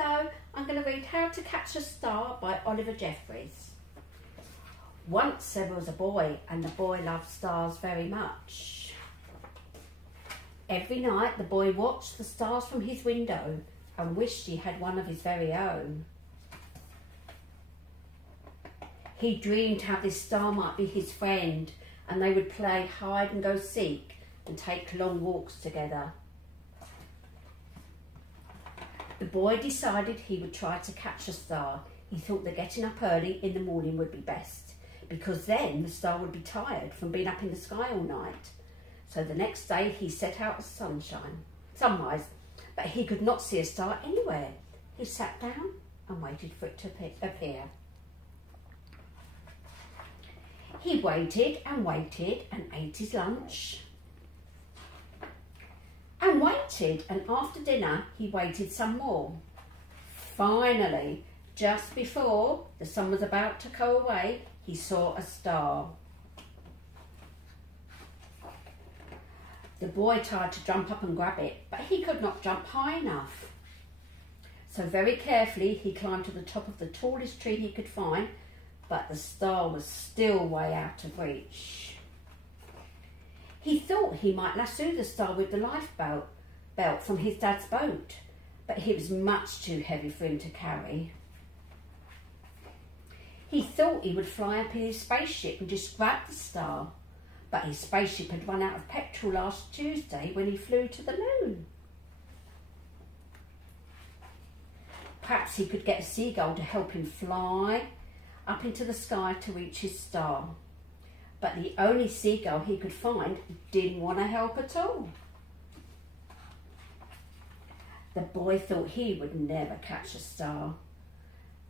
Hello, I'm going to read How to Catch a Star by Oliver Jeffreys. Once there was a boy, and the boy loved stars very much. Every night the boy watched the stars from his window and wished he had one of his very own. He dreamed how this star might be his friend, and they would play hide and go seek and take long walks together. The boy decided he would try to catch a star. He thought that getting up early in the morning would be best, because then the star would be tired from being up in the sky all night. So the next day he set out at sunrise, but he could not see a star anywhere. He sat down and waited for it to appear. He waited and waited and ate his lunch. And waited, and after dinner he waited some more. Finally, just before the sun was about to go away, he saw a star. The boy tried to jump up and grab it, but he could not jump high enough. So very carefully he climbed to the top of the tallest tree he could find, but the star was still way out of reach. He thought he might lasso the star with the lifebelt from his dad's boat, but it was much too heavy for him to carry. He thought he would fly up in his spaceship and just grab the star, but his spaceship had run out of petrol last Tuesday when he flew to the moon. Perhaps he could get a seagull to help him fly up into the sky to reach his star. But the only seagull he could find didn't want to help at all. The boy thought he would never catch a star.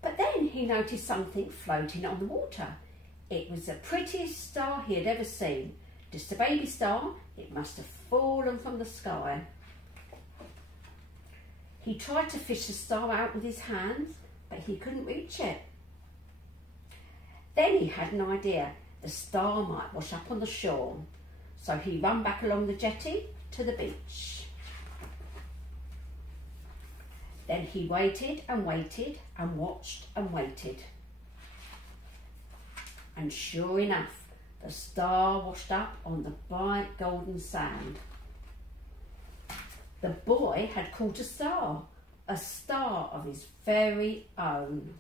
But then he noticed something floating on the water. It was the prettiest star he had ever seen. Just a baby star. It must have fallen from the sky. He tried to fish the star out with his hands, but he couldn't reach it. Then he had an idea. The star might wash up on the shore, so he ran back along the jetty to the beach. Then he waited and waited and watched and waited. And sure enough, the star washed up on the bright golden sand. The boy had caught a star of his very own.